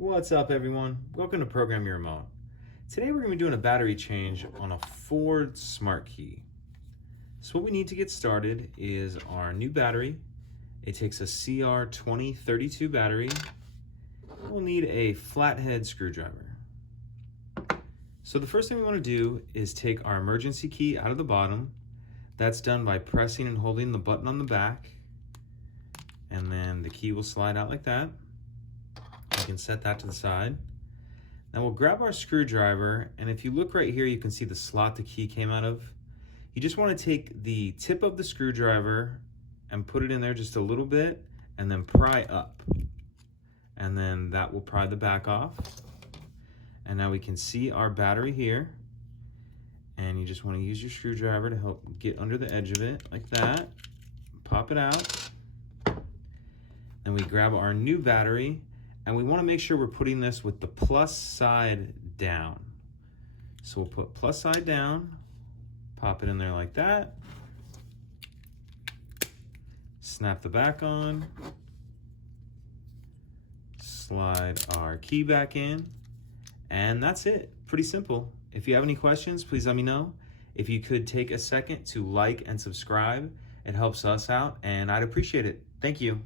What's up, everyone? Welcome to Program Your Remote. Today we're going to be doing a battery change on a Ford Smart Key. So what we need to get started is our new battery. It takes a CR2032 battery. We'll need a flathead screwdriver. So the first thing we want to do is take our emergency key out of the bottom. That's done by pressing and holding the button on the back, and then the key will slide out like that. You can set that to the side. Now we'll grab our screwdriver, and if you look right here, you can see the slot the key came out of. You just want to take the tip of the screwdriver and put it in there just a little bit, and then pry up. And then that will pry the back off. And now we can see our battery here. And you just want to use your screwdriver to help get under the edge of it, like that. Pop it out. Then we grab our new battery, and we want to make sure we're putting this with the plus side down. So we'll put plus side down, pop it in there like that, snap the back on, slide our key back in, and that's it. Pretty simple. If you have any questions, please let me know. If you could take a second to like and subscribe, it helps us out, and I'd appreciate it. Thank you.